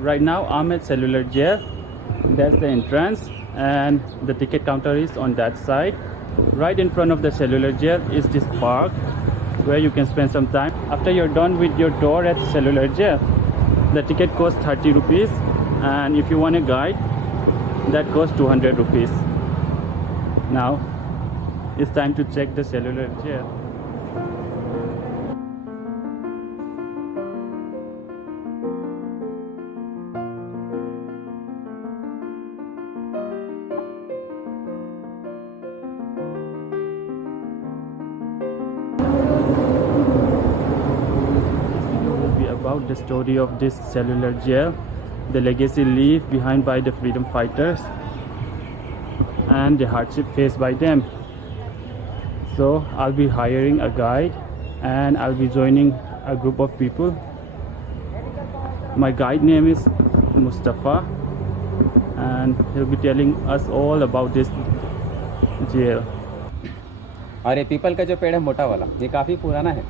Right now I'm at Cellular Jail. That's the entrance and the ticket counter is on that side. Right in front of the Cellular Jail is this park where you can spend some time. After you're done with your tour at Cellular Jail, the ticket costs 30 rupees, and if you want a guide, that costs 200 rupees. Now it's time to check the Cellular Jail. About the story of this cellular jail, the legacy left behind by the freedom fighters and the hardship faced by them. So I'll be hiring a guide and I'll be joining a group of people. My guide name is Mustafa and he'll be telling us all about this jail. और ये people का जो पेड़ है मोटा वाला, ये काफ़ी पुराना है।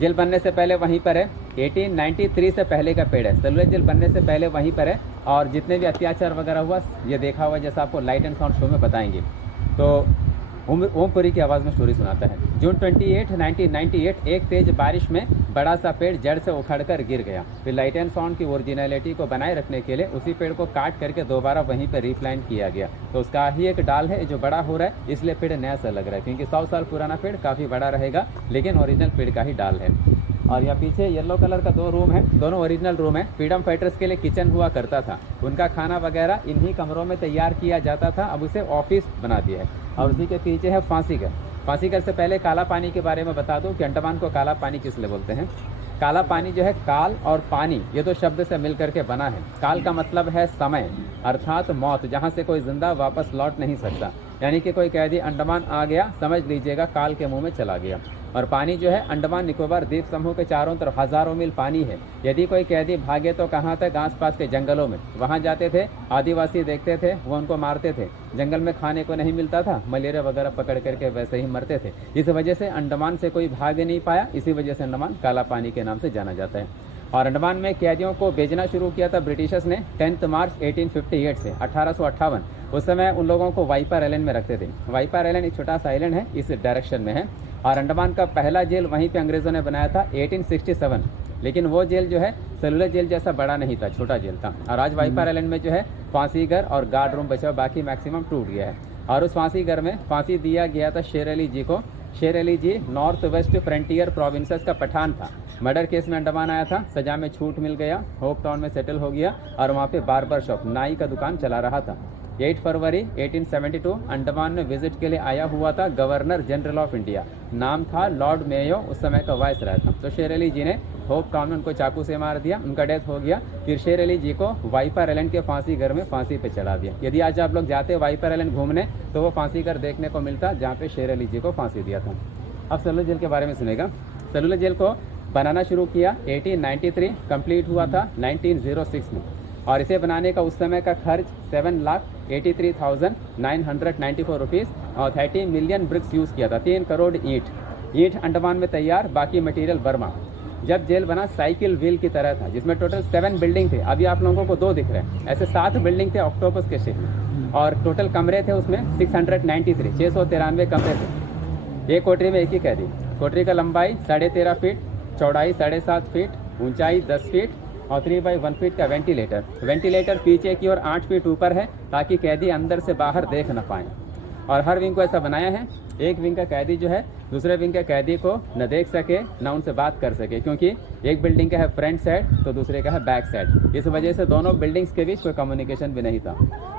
जेल बनने से पहले वहीं पर है। 1893 से पहले का पेड़ है। सेलुलर जेल बनने से पहले वहीं पर है और जितने भी अत्याचार वगैरह हुआ ये देखा हुआ, जैसा आपको लाइट एंड साउंड शो में बताएंगे। तो ओमपुरी की आवाज़ में स्टोरी सुनाता है। जून 28, 1998 एक तेज बारिश में बड़ा सा पेड़ जड़ से उखड़कर गिर गया। फिर लाइट एंड साउंड की ओरिजिनलिटी को बनाए रखने के लिए उसी पेड़ को काट करके दोबारा वहीं पर रिप्लांट किया गया। तो उसका ही एक डाल है जो बड़ा हो रहा है, इसलिए पेड़ नया सा लग रहा है, क्योंकि 100 साल पुराना पेड़ काफ़ी बड़ा रहेगा, लेकिन ओरिजिनल पेड़ का ही डाल है। और यहाँ पीछे येलो कलर का 2 रूम है, दोनों ओरिजिनल रूम है। फ्रीडम फाइटर्स के लिए किचन हुआ करता था। उनका खाना वगैरह इन्हीं कमरों में तैयार किया जाता था। अब उसे ऑफिस बना दिया है। और उसी के पीछे है फांसी घर। फांसी घर से पहले काला पानी के बारे में बता दूं कि अंडमान को काला पानी किस लिए बोलते हैं। काला पानी जो है, काल और पानी ये 2 शब्द से मिल करके बना है। काल का मतलब है समय अर्थात मौत, जहाँ से कोई जिंदा वापस लौट नहीं सकता। यानी कि कोई कैदी अंडमान आ गया, समझ लीजिएगा काल के मुंह में चला गया। और पानी जो है, अंडमान निकोबार द्वीप समूह के चारों तरफ हजारों मील पानी है। यदि कोई कैदी भागे तो कहाँ तक? आसपास के जंगलों में। वहाँ जाते थे, आदिवासी देखते थे, वो उनको मारते थे। जंगल में खाने को नहीं मिलता था, मलेरिया वगैरह पकड़ करके वैसे ही मरते थे। इस वजह से अंडमान से कोई भाग नहीं पाया, इसी वजह से अंडमान काला पानी के नाम से जाना जाता है। और अंडमान में कैदियों को भेजना शुरू किया था ब्रिटिशर्स ने 10 मार्च 1858 से 1858। उस समय उन लोगों को वाइपर आइलैंड में रखते थे। वाइपर आइलैंड एक छोटा सा आइलैंड है, इस डायरेक्शन में है। और अंडमान का पहला जेल वहीं पे अंग्रेज़ों ने बनाया था 1867। लेकिन वो जेल जो है सेलुलर जेल जैसा बड़ा नहीं था, छोटा जेल था। और आज वाइपर आइलैंड में जो है फांसी घर और गार्ड रूम बचा, बाकी मैक्सिमम टूट गया है। और उस फांसी घर में फांसी दिया गया था शेर अली जी को। शेर अली जी नॉर्थ वेस्ट फ्रंटियर प्रोविंसेस का पठान था। मर्डर केस में अंडमान आया था, सजा में छूट मिल गया, होप टाउन में सेटल हो गया और वहाँ पे बार्बर शॉप, नाई का दुकान चला रहा था। 8 फरवरी 1872 अंडमान में विजिट के लिए आया हुआ था गवर्नर जनरल ऑफ इंडिया। नाम था लॉर्ड मेयो, उस समय का वायसराय था। तो शेर अली जी ने होप टाउन में उनको चाकू से मार दिया, उनका डेथ हो गया। फिर शेर अली जी को वाइपर आइलैंड के फांसी घर में फांसी पे चढ़ा दिया। यदि आज आप लोग जाते वाइपर आइलैंड घूमने तो वो फांसी घर देखने को मिलता जहाँ पे शेर अली जी को फांसी दिया था। अब सेलुलर जेल के बारे में सुनेगा। सेलुलर जेल को बनाना शुरू किया 1893, कंप्लीट हुआ था 1906 में। और इसे बनाने का उस समय का खर्च 7,83,994 रुपीज़ और 30 मिलियन ब्रिक्स यूज़ किया था। 3 करोड़ ईंट अंडमान में तैयार, बाकी मटेरियल बर्मा। जब जेल बना साइकिल व्हील की तरह था, जिसमें टोटल 7 बिल्डिंग थे। अभी आप लोगों को 2 दिख रहे हैं, ऐसे 7 बिल्डिंग थे ऑक्टोपस के शेप में। और टोटल कमरे थे उसमें 693 कमरे थे। एक कोठरी में एक ही कैदी। कोठरी का लंबाई 13.5 फीट, चौड़ाई 7.5 फीट, ऊंचाई 10 फीट और 3/1 फीट का वेंटिलेटर पीछे की ओर 8 फीट ऊपर है, ताकि कैदी अंदर से बाहर देख न पाए। और हर विंग को ऐसा बनाया है, एक विंग का कैदी जो है दूसरे विंग के कैदी को न देख सके न उनसे बात कर सके, क्योंकि एक बिल्डिंग का है फ्रंट साइड तो दूसरे का है बैक साइड। इस वजह से दोनों बिल्डिंग्स के बीच कोई कम्युनिकेशन भी नहीं था।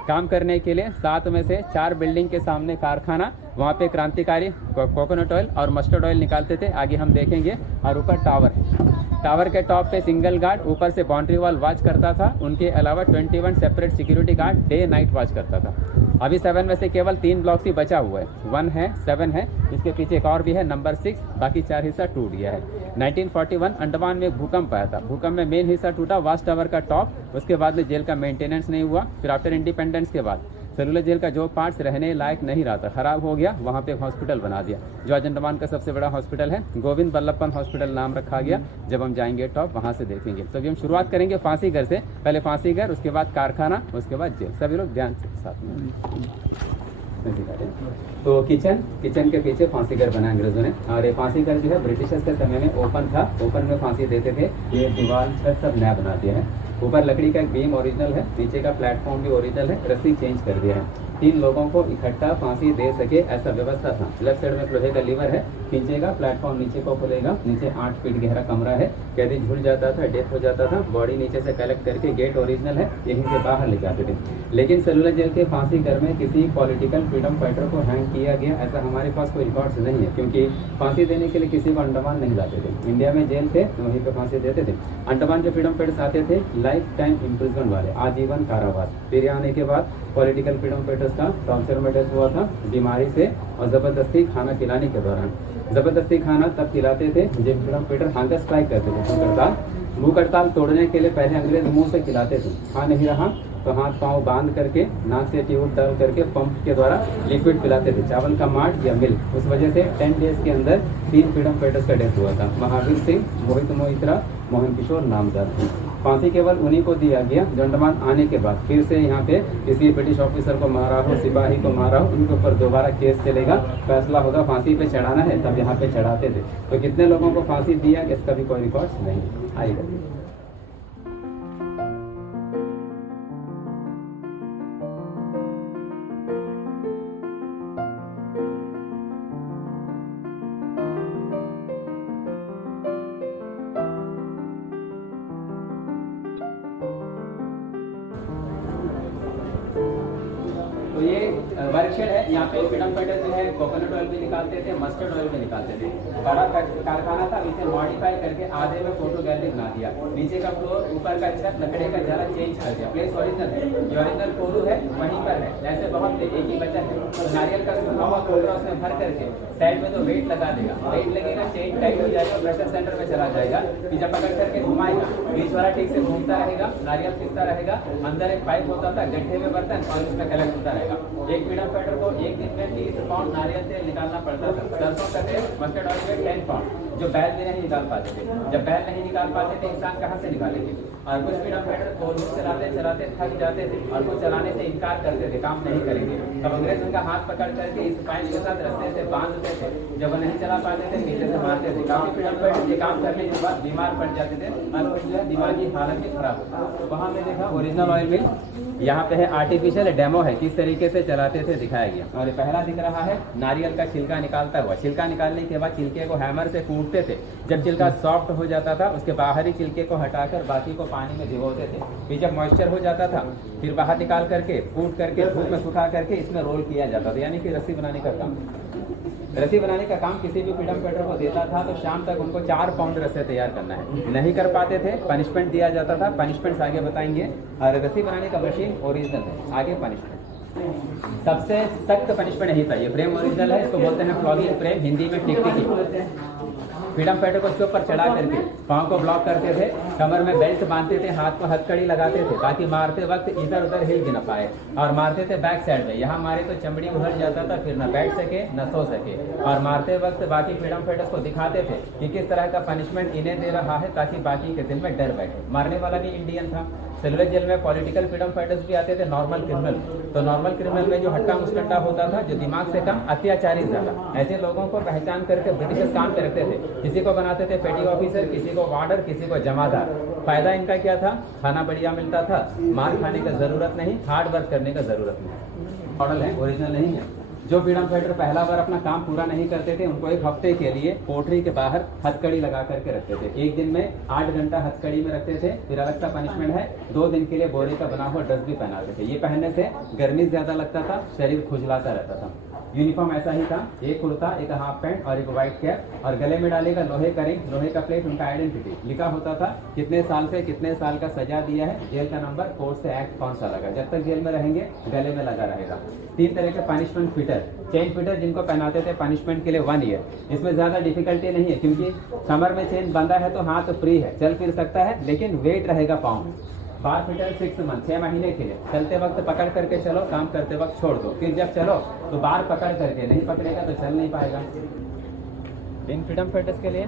काम करने के लिए 7 में से 4 बिल्डिंग के सामने कारखाना, वहाँ पे क्रांतिकारी कोकोनट ऑयल और मस्टर्ड ऑयल निकालते थे, आगे हम देखेंगे। और ऊपर टावर है, टावर के टॉप पे सिंगल गार्ड ऊपर से बाउंड्री वॉल वॉच करता था। उनके अलावा 21 separate security guard day night watch करता था। अभी 7 में से केवल 3 ब्लॉक्स ही बचा हुआ है, 1 है, 7 है, इसके पीछे एक और भी है नंबर 6, बाकी 4 हिस्सा टूट गया है। 1941 अंडमान में भूकंप आया था। भूकंप में मेन हिस्सा टूटा, वाच टावर का टॉप। उसके बाद में जेल का मेंटेनेंस नहीं हुआ। फिर आफ्टर इंडिपेंडेंस के बाद सेलुलर जेल का जो पार्ट्स रहने लायक नहीं रहा था, खराब हो गया, वहाँ पे एक हॉस्पिटल बना दिया, जो आज अंडमान का सबसे बड़ा हॉस्पिटल है, गोविंद बल्लभ पंत हॉस्पिटल नाम रखा गया। जब हम जाएंगे टॉप वहाँ से देखेंगे। तो अभी हम शुरुआत करेंगे फांसी घर से, पहले फांसी घर, उसके बाद कारखाना, उसके बाद जेल। सभी लोग ध्यान से साथ में। तो किचन के पीछे फांसी घर बना अंग्रेजों ने, और ये फांसी घर जो है ब्रिटिशर्स के समय में ओपन था, ओपन में फांसी देते थे। ये दीवार छत सब नया बना दिया है। ऊपर लकड़ी का एक बीम ओरिजिनल है, नीचे का प्लेटफॉर्म भी ओरिजिनल है, रस्सी चेंज कर दिया है। 3 लोगों को इकट्ठा फांसी दे सके ऐसा व्यवस्था था। लेफ्ट साइड में लोहे का लीवर है, खींचेगा, प्लेटफॉर्म नीचे को खुलेगा, नीचे 8 फीट गहरा कमरा है। कैदी झूल जाता था, डेथ हो जाता था, बॉडी नीचे से कलेक्ट करके गेट ओरिजिनल है, यहीं से बाहर ले जाते थे। लेकिन सेलुलर जेल के फांसी घर में किसी पॉलिटिकल फ्रीडम फाइटर को हैंग किया गया ऐसा हमारे पास कोई रिकॉर्ड्स नहीं है, क्योंकि फांसी देने के लिए किसी को अंडमान नहीं लाते थे। इंडिया में जेल थे, वहीं पे फांसी देते थे। अंडमान जो फ्रीडम फाइटर्स आते थे, लाइफ टाइम इम्प्रिजमेंट वाले, आजीवन कारावास। फिर आने के बाद पॉलिटिकल फ्रीडम फाइटर्स का टॉर्चर में डेथ हुआ था, बीमारी से और जबरदस्ती खाना खिलाने के दौरान। जबरदस्ती खाना तब खिलाते थे जब फ्रीडम फाइटर हंगर स्ट्राइक करते थे। भूख हड़ताल तोड़ने के लिए पहले अंग्रेज मुंह से खिलाते थे, खा नहीं रहा तो हाथ पांव बांध करके नाक से ट्यूब डाल करके पंप के द्वारा लिक्विड पिलाते थे, चावल का माट या मिल्क। उस वजह से 10 डेज के अंदर 3 फ्रीडम फाइटर्स का डेथ हुआ था, महावीर सिंह, मोहित मोहित्रा, मोहन किशोर नामदार। फांसी केवल उन्हीं को दिया गया जो अंडमान आने के बाद फिर से यहाँ पे किसी ब्रिटिश ऑफिसर को मारा हो, सिपाही को मारा हो, उनके ऊपर दोबारा केस चलेगा, फैसला होगा, फांसी पे चढ़ाना है, तब यहाँ पे चढ़ाते थे। तो कितने लोगों को फांसी दिया इसका भी कोई रिकॉर्ड नहीं। आइएगा। तो ये वर्कशेड है, यहाँ पे फ्रीडम फाइटर जो है कोकोनट ऑयल भी निकालते थे, मस्टर्ड ऑयल भी निकालते थे। बड़ा कारखाना था, इसे मॉडिफाई करके आधे में फोटो गैलरी बना दिया। नीचे का फ्लोर, ऊपर का छत लकड़े का जरा चेंज कर दिया। प्लेस ओरिजिनल है, जो ओरिजिनल कोलू है वहीं पर है, ऐसे बहुत थे, एक ही बचा है। तो नारियल का सूखा हुआ कोलरा उसमें भर करके साइड में तो वेट लगा देगा, वेट लगेगा, चेन टाइट हो जाएगा, प्रेशर सेंटर में चला जाएगा, फिर जब पकड़ करके घुमाएगा, बीच वाला ठीक से घूमता रहेगा, नारियल पिसता रहेगा। अंदर एक पाइप होता था, गड्ढे में बर्तन और उसमें कलेक्ट होता रहेगा। एक फ्रीडम फाइटर को एक दिन में 30 पाउंड नारियल तेल निकालना पड़ता था। सरसों का तेल, मस्टर्ड ऑयल में 10 पाउंड, जो बैल में नहीं निकाल पाते थे। जब बैल नहीं निकाल पाते थे, इंसान कहाँ से निकालेंगे? और कुछ फ्रीडम फाइटर कोल्ड चलाते चलाते थक जाते थे और कुछ चलाने से इनकार करते थे, काम नहीं करेंगे। तब अंग्रेज उनका हाथ पकड़ करके इस पाइप के साथ रस्से से बांधते थे, जब वो नहीं चला पाते थे नीचे से मारते थे। काफी फ्रीडम फाइटर ये काम करने के बाद बीमार पड़ जाते थे और कुछ जो है दिमागी हालत भी खराब होता। तो वहाँ में देखा ओरिजिनल ऑयल मिल, यहाँ पे है आर्टिफिशियल डेमो है, किस तरीके से चलाते थे दिखाया गया। और ये पहला दिख रहा है नारियल का छिलका निकालता हुआ। छिलका निकालने के बाद छिलके को हैमर से कूटते थे, जब छिलका सॉफ्ट हो जाता था उसके बाहरी छिलके को हटाकर बाकी को पानी में भिगोते थे। फिर जब मॉइस्चर हो जाता था फिर बाहर निकाल करके कूट करके धूप में सुखा करके इसमें रोल किया जाता था, यानी कि रस्सी बनाने का काम। रस्सी बनाने का काम किसी भी फ्रीडम फाइटर को देता था तो शाम तक उनको 4 पाउंड रस्से तैयार करना है। नहीं कर पाते थे, पनिशमेंट दिया जाता था। पनिशमेंट्स आगे बताएंगे। और रस्सी बनाने का मशीन ओरिजिनल है, आगे पनिशमेंट। सबसे सख्त पनिशमेंट यही था। ये फ्रेम ओरिजिनल है, इसको बोलते हैं फ्लॉगिंग फ्रेम, हिंदी में टिकटिकी। फ्रीडम फाइटर को उसके ऊपर चढ़ा करके पाँव को ब्लॉक करते थे, कमर में बेल्ट बांधते थे, हाथ को हथकड़ी लगाते थे ताकि मारते वक्त इधर उधर हिल भी न पाए। और मारते थे बैक साइड में, यहाँ मारे तो चमड़ी उभर जाता था, फिर न बैठ सके न सो सके। और मारते वक्त बाकी फ्रीडम फाइटर्स को दिखाते थे कि किस तरह का पनिशमेंट इन्हें दे रहा है ताकि बाकी के दिल में डर बैठे। मारने वाला भी इंडियन था। सेलुलर जेल में पॉलिटिकल फ्रीडम फाइटर्स भी आते थे, नॉर्मल क्रिमिनल। तो नॉर्मल क्रिमिनल में जो हट्टा मुस्टंडा होता था, जो दिमाग से कम, अत्याचारी ज्यादा, ऐसे लोगों को पहचान करके ब्रिटिशर्स काम पे रखते थे। किसी को बनाते थे पेटी ऑफिसर, किसी को वार्डर, किसी को जमादार। फायदा इनका क्या था? खाना बढ़िया मिलता था, मार खाने का जरूरत नहीं, हार्ड वर्क करने का जरूरत नहीं। मॉडल है, ओरिजिनल नहीं है। जो फ्रीडम फाइटर पहला बार अपना काम पूरा नहीं करते थे उनको 1 हफ्ते के लिए कोठरी के बाहर हथकड़ी लगा करके रखते थे। एक दिन में 8 घंटा हथकड़ी में रखते थे। फिर अलग सा पनिशमेंट है, 2 दिन के लिए बोरे का बना हुआ ड्रेस भी पहनाते थे। ये पहनने से गर्मी ज्यादा लगता था, शरीर खुजलाता रहता था। यूनिफॉर्म ऐसा ही था, एक कुर्ता, एक हाफ पैंट और एक व्हाइट कैप। और गले में डालेगा लोहे का रिंग, लोहे का प्लेट, उनका आइडेंटिटी लिखा होता था। कितने साल से कितने साल का सजा दिया है, जेल का नंबर, कोर्ट से एक्ट कौन सा लगा। जब तक जेल में रहेंगे गले में लगा रहेगा। 3 तरह के पनिशमेंट फिटर, चेन फिटर जिनको पहनाते थे पनिशमेंट के लिए 1 ईयर। इसमें ज्यादा डिफिकल्टी नहीं है क्योंकि कमर में चेन बंधा है तो हाथ फ्री है, चल फिर सकता है, लेकिन वेट रहेगा पाँव। 5 मीटर 6 मंथ 6 महीने के लिए। चलते वक्त पकड़ करके चलो, काम करते वक्त छोड़ दो। फिर जब चलो तो बाहर पकड़ करके, नहीं पकड़ेगा तो चल नहीं पाएगा। इन फ्रीडम फाइटर्स के लिए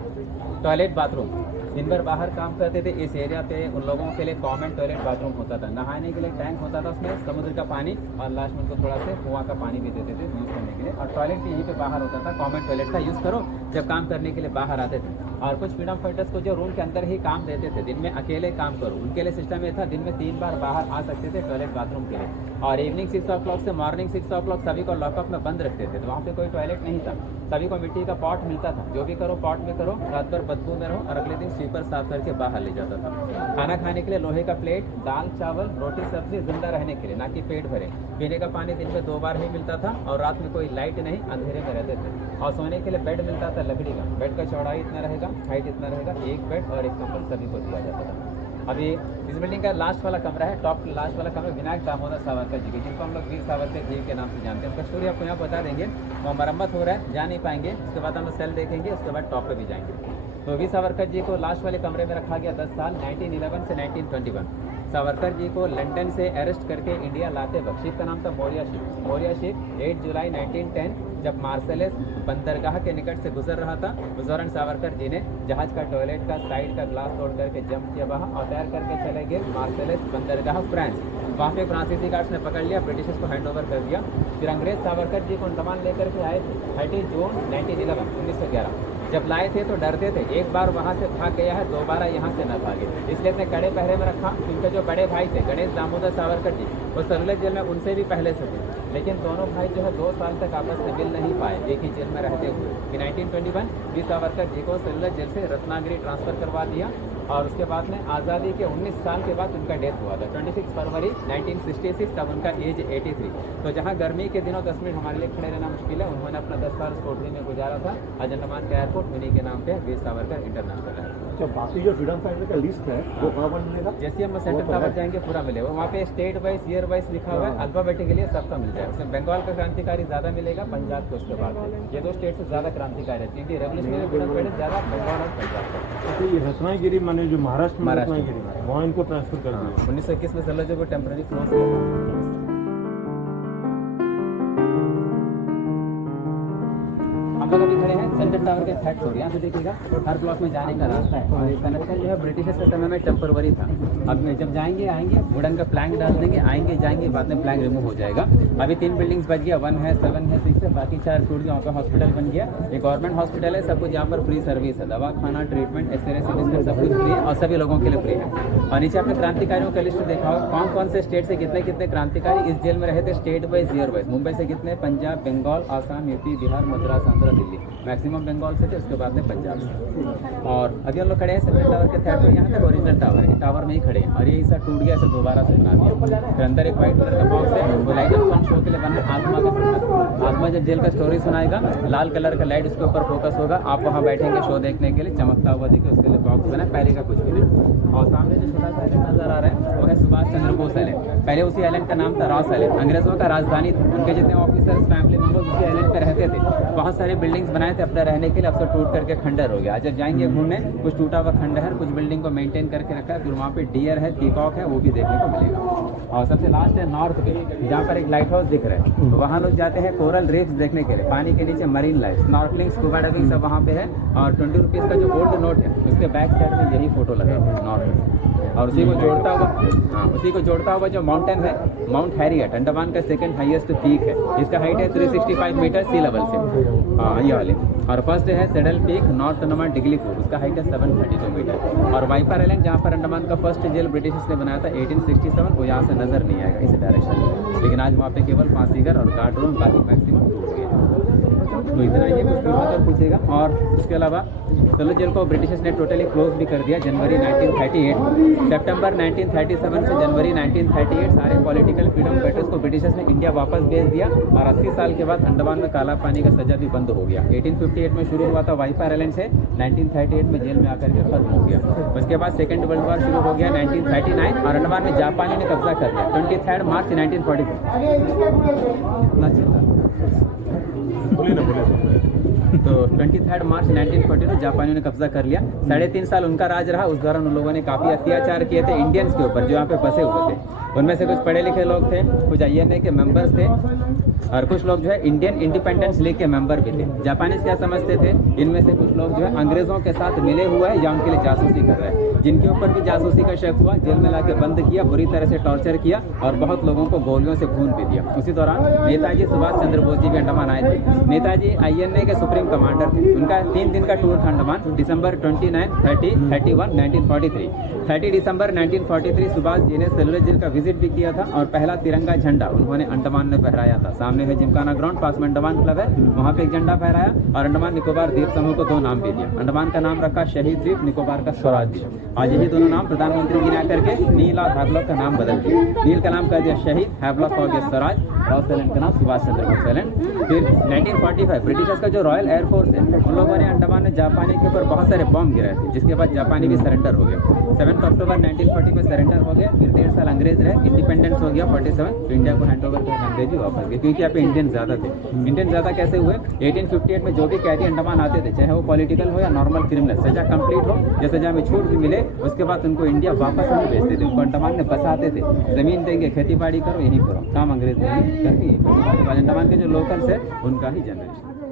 टॉयलेट बाथरूम, दिन भर बाहर काम करते थे, इस एरिया पे उन लोगों के लिए कॉमन टॉयलेट बाथरूम होता था। नहाने के लिए टैंक होता था, उसमें समुद्र का पानी और लास्ट में उनको थोड़ा से कुआं का पानी भी देते थे यूज़ करने के लिए। और टॉयलेट भी यहीं पे बाहर होता था, कॉमन टॉयलेट का यूज़ करो जब काम करने के लिए बाहर आते थे। और कुछ फ्रीडम फाइटर्स को जो रूम के अंदर ही काम देते थे, दिन में अकेले काम करो, उनके लिए सिस्टम ये था दिन में 3 बार बाहर आ सकते थे टॉयलेट बाथरूम के लिए। और इवनिंग 6 o'clock से मॉर्निंग 6 o'clock सभी को लॉकअप में बंद रखते थे, तो वहाँ पे कोई टॉयलेट नहीं था। सभी को मिट्टी का पॉट मिलता था, जो भी करो पॉट में करो, रात भर बदबू में रहो और अगले दिन स्वीपर साफ करके बाहर ले जाता था। खाना खाने के लिए लोहे का प्लेट, दाल चावल रोटी सब्जी, जिंदा रहने के लिए, ना कि पेट भरे। पीने का पानी दिन में 2 बार ही मिलता था और रात में कोई लाइट नहीं, अंधेरे में रहते थे। और सोने के लिए बेड मिलता था लकड़ी का, बेड का चौड़ाई इतना रहेगा, हाइट इतना रहेगा, एक बेड और एक कंबल सभी को दिया जाता था। अभी इस बिल्डिंग का लास्ट वाला कमरा है, टॉप लास्ट वाला कमरा विनायक दामोदर सावरकर जी के, जिनको हम लोग वीर सावरकर जी के नाम से जानते हैं। उनका स्टोरी आपको यहाँ बता देंगे। वो मरम्मत हो रहा है, जा नहीं पाएंगे, उसके बाद हम लोग सेल देखेंगे, उसके बाद टॉप पे भी जाएंगे। तो वीर सावरकर जी को लास्ट वाले कमरे में रखा गया 10 साल, 1911 से 1921। सावरकर जी को लंदन से अरेस्ट करके इंडिया लाते वक्त, शिप का नाम था मोरिया शिप। मोरिया शिप 8 जुलाई 1910 जब मार्सेलस बंदरगाह के निकट से गुजर रहा था, उस दौरान सावरकर जी ने जहाज का टॉयलेट का साइड का ग्लास तोड़ करके जंप किया वहाँ और तैर करके चले गए मार्सेलस बंदरगाह फ्रांस। वहाँ पे फ्रांसीसी गार्ड्स ने पकड़ लिया, ब्रिटिशर्स को हैंड ओवर कर दिया। फिर अंग्रेज सावरकर जी को अंडमान लेकर के आए थे 30 जून 1911। जब लाए थे तो डरते थे, एक बार वहाँ से भाग गया है दोबारा यहाँ से न भागे, इसलिए अपने कड़े पहरे में रखा। उनके जो बड़े भाई थे गणेश दामोदर सावरकर जी, वो सेलुलर जेल में उनसे भी पहले से थे, लेकिन दोनों भाई जो है 2 साल तक आपस में मिल नहीं पाए एक ही जेल में रहते हुए। कि 1921 वीर सावरकर जी को सेलुलर जेल से रत्नागिरी ट्रांसफर करवा दिया और उसके बाद में आज़ादी के 19 साल के बाद उनका डेथ हुआ था 26 फरवरी 1966, तब उनका एज 83। तो जहाँ गर्मी के दिनों 10 मिनट हमारे लिए खड़े रहना मुश्किल है, उन्होंने अपना 10 साल कोठरी में गुजारा था। आज अंडमान का एयरपोर्ट उन्हीं के नाम पे वीर सावरकर इंटरनेशनल है। अच्छा, बाकी जो फ्रीडम फाइटर का लिस्ट है वो कहाँ पर मिलेगा? जैसे हम सेंटर टावर जाएंगे पूरा मिलेगा, वहाँ पे स्टेट वाइज ईयर वाइज लिखा हुआ है, अल्फाबेटिकली सबका मिल जाएगा। उसमें बंगाल का क्रांतिकारी ज़्यादा मिलेगा, पंजाब को उसके बाद ये 2 स्टेट से ज़्यादा क्रांतिकारी है, क्योंकि रेवोल्यूशनरी फ्रीडम फाइटर ज़्यादा बंगाल और पंजाब का। तो ये रत्नागिरी माने जो महाराष्ट्र में रत्नागिरी वहाँ इनको ट्रांसफर कर दिया। 1921 में सेलुलर जेल को टेम्पररी क्लोज किया। हम लोग अभी खड़े हैं सेंट्रल टावर के 3rd फ्लोर। यहाँ से देखिएगा हर ब्लॉक में जाने का रास्ता है और कनेक्शन जो है ब्रिटिशर्स के समय में टेम्पररी था। अब जब जाएंगे आएंगे वुडन का प्लैंक डाल देंगे, आएंगे जाएंगे, बाद में प्लैंक रिमूव हो जाएगा। अभी 3 बिल्डिंग्स बच गया, 1 है, 7 है, 6 है, बाकी 4 टूट गया। वहाँ पर हॉस्पिटल बन गया, एक गवर्नमेंट हॉस्पिटल है, सब कुछ यहाँ पर फ्री सर्विस है, दवा खाना ट्रीटमेंट एक्सरे सिटी सब कुछ फ्री है और सभी लोगों के लिए फ्री है। और नीचे आपने क्रांतिकारियों का लिस्ट देखा होगा, कौन कौन से स्टेट से कितने कितने क्रांतिकारी इस जेल में रहे थे, state wise year wise. Mumbai से कितने, पंजाब, बंगाल, आसाम, यूपी, बिहार, मद्रास, आंध्र, दिल्ली, मैक्सिमम बंगाल से थे, उसके बाद में पंजाब से। और अभी हम लोग खड़े हैं सेंट्रल टावर के 3rd फ्लोर। यहाँ तक ओरिजिनल टावर है, टावर में ही खड़े हैं और ये हिस्सा टूट गया, इसे दोबारा से बना दिया। फिर अंदर एक व्हाइट कलर का बॉक्स है, वो लाइट ऑफ सन शो के लिए बना आत्मा का फिल्टर। आत्मा जब जेल का स्टोरी सुनाएगा, लाल कलर का लाइट उसके ऊपर फोकस होगा, आप वहाँ बैठेंगे शो देखने के लिए, चमकता हुआ दिखे, उसके लिए बॉक्स बना, पहले का कुछ भी नहीं। और सामने जो छोटा सा आइलैंड नजर आ रहा है वो है सुभाष चंद्र बोस आइलैंड। पहले उसी आइलैंड का नाम था रॉस आइलैंड, अंग्रेजों का राजधानी था। उनके जितने ऑफिसर्स फैमिली मेंबर्स उसी आइलैंड पे रहते थे। बहुत सारे बिल्डिंग्स बनाए थे अपने रहने के लिए, अब तो टूट करके खंडर हो गया। आज जब जाएंगे घूमने, कुछ टूटा हुआ खंडर है, कुछ बिल्डिंग को मेंटेन करके रखा है। फिर वहाँ पे डियर है, पीकॉक है, वो भी देखने को मिलेगा। और सबसे लास्ट है नॉर्थ पे, जहाँ पर एक लाइट हाउस दिख रहा है, तो वहाँ लोग जाते हैं कोरल रीफ्स देखने के लिए, पानी के नीचे marine life, snorkelling, scuba diving सब वहाँ पे है। और 20 रुपीज़ का जो गोल्ड नोट है उसके बैक साइड में यही फोटो लगा है नॉर्थ में। और उसी को जोड़ता हुआ जो माउंटेन है, माउंट हैरियट, अंडमान का 2nd हाईएस्ट पीक है। इसका हाइट है 365 मीटर सी लेवल से, ये वाले। और फर्स्ट है सेडल पीक, नॉर्थ अंडमान डिग्लीपुर, उसका हाइट है 732 मीटर। और वाइपर आइलैंड, जहाँ पर अंडमान का फर्स्ट जेल ब्रिटिशर्स ने बनाया था 1867, वो यहाँ से नजर नहीं आएगा इस डायरेक्शन में, लेकिन आज वहाँ पे केवल फांसीगर और गार्ड रूम, बाकी मैक्सिमम टूट गए। तो इतना ही है, कुछ भी बात और पूछेगा। और उसके अलावा सेलुलर जेल को ब्रिटिशर्स ने टोटली क्लोज भी कर दिया जनवरी 1938। सितंबर 1937 से जनवरी 1938 सारे पॉलिटिकल फ्रीडम फाइटर्स को ब्रिटिशर्स ने इंडिया वापस भेज दिया। और 80 साल के बाद अंडमान में काला पानी का सजा भी बंद हो गया। 1858 में शुरू हुआ था वाइपर आइलैंड से, 1938 में जेल में आकर के खत्म हो गया। उसके बाद 2nd वर्ल्ड वॉर शुरू हो गया 1939 और अंडमान में जापानी ने कब्जा कर लिया 23 मार्च 1944। इतना चलता बोले ना बोले तो 23 मार्च 1942 जापानियों ने कब्जा कर लिया। 3.5 साल उनका राज रहा। उस दौरान उन लोगों ने काफ़ी अत्याचार किए थे इंडियंस के ऊपर जो यहाँ पे बसे हुए थे। उनमें से कुछ पढ़े लिखे लोग थे, कुछ INA के मेंबर्स थे और कुछ लोग जो है इंडियन इंडिपेंडेंस लीग के मेंबर भी थे। जापानीज क्या समझते थे, इनमें से कुछ लोग जो है अंग्रेजों के साथ मिले हुए हैं या उनके लिए जासूसी कर रहे हैं। जिनके ऊपर भी जासूसी का शक हुआ, जेल में लाके बंद किया, बुरी तरह से टॉर्चर किया और बहुत लोगों को गोलियों से खून भी दिया। उसी दौरान नेताजी सुभाष चंद्र बोस जी भी अंडमान आए थे। नेताजी INA के सुप्रीम कमांडर थे। उनका 3 दिन का टूर था अंडमान, दिसंबर 29, 30, 31, 1943। 30 दिसंबर 1943 सुभाष जी ने सेलुलर जेल का विजिट भी किया था और पहला तिरंगा झंडा उन्होंने अंडमान में फहराया था। सामने है जिमखाना ग्राउंड, पास में अंडमान क्लब है, वहाँ पे एक झंडा फहराया और अंडमान निकोबार द्वीप समूह को 2 नाम भी दिया। अंडमान का नाम रखा शहीद द्वीप, निकोबार का स्वराज द्वीप। आज यही दोनों नाम प्रधानमंत्री गिना करके नील और हैवलॉक का नाम बदल दिया। नील का नाम कर दिया शहीद, हैवलॉक हो गया स्वराज, राउस आइलैंड का नाम सुभाष चंद्र बोस आइलैंड। फिर 1945 ब्रिटिशर्स का जो रॉयल एयरफोर्स है उन लोगों ने अंडमान में जापानी के ऊपर बहुत सारे बॉम्ब गिराए थे, जिसके बाद जापानी भी सरेंडर हो गए। 7 अक्टूबर 1940 में सरेंडर हो गया। फिर 1.5 साल अंग्रेज रहे, इंडिपेंडेंस हो गया 47, तो इंडिया को हैंड ओवर किया, अंग्रेजी वापस गए क्योंकि यहाँ पे इंडियन ज़्यादा थे। इंडियन ज़्यादा कैसे हुए, 1858 में जो भी कैदी अंडमान आते थे, चाहे वो पॉलिटिकल हो या नॉर्मल क्रिमिनल, सजा कंप्लीट हो या सजा में छूट भी मिले, उसके बाद उनको इंडिया वापस नहीं भेजते थे। उनको अंडमान में बसाते थे, ज़मीन देंगे, खेती बाड़ी करो, यहीं करो, काम अंग्रेज नहीं करके। अंडमान के जो लोकल्स है उनका ही जनरेशन।